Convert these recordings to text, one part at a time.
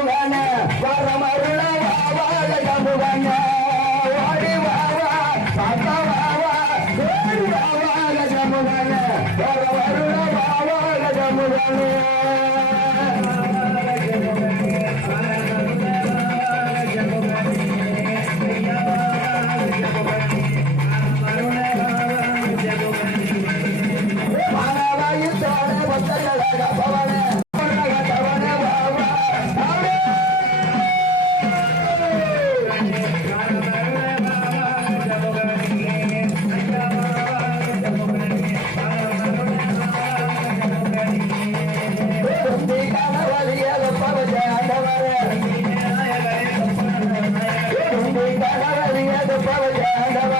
தமுகன வரமருள வாவாழ தமுகன வாடி வாவா சாத்தா வாவா வாவாழ தமுகன வரமருள வாவாழ தமுகன ஆண்டவா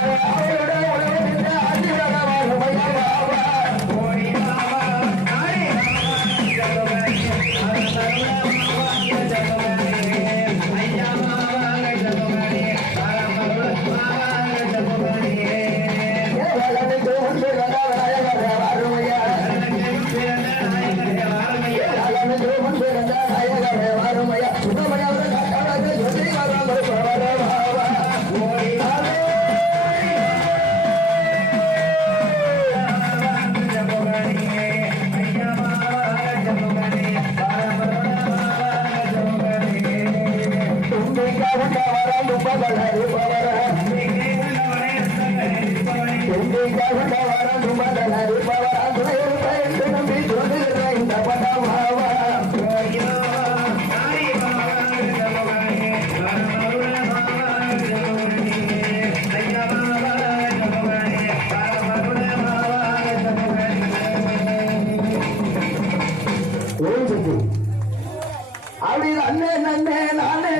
அப்படிதான் அண்ணே நன்னே நானே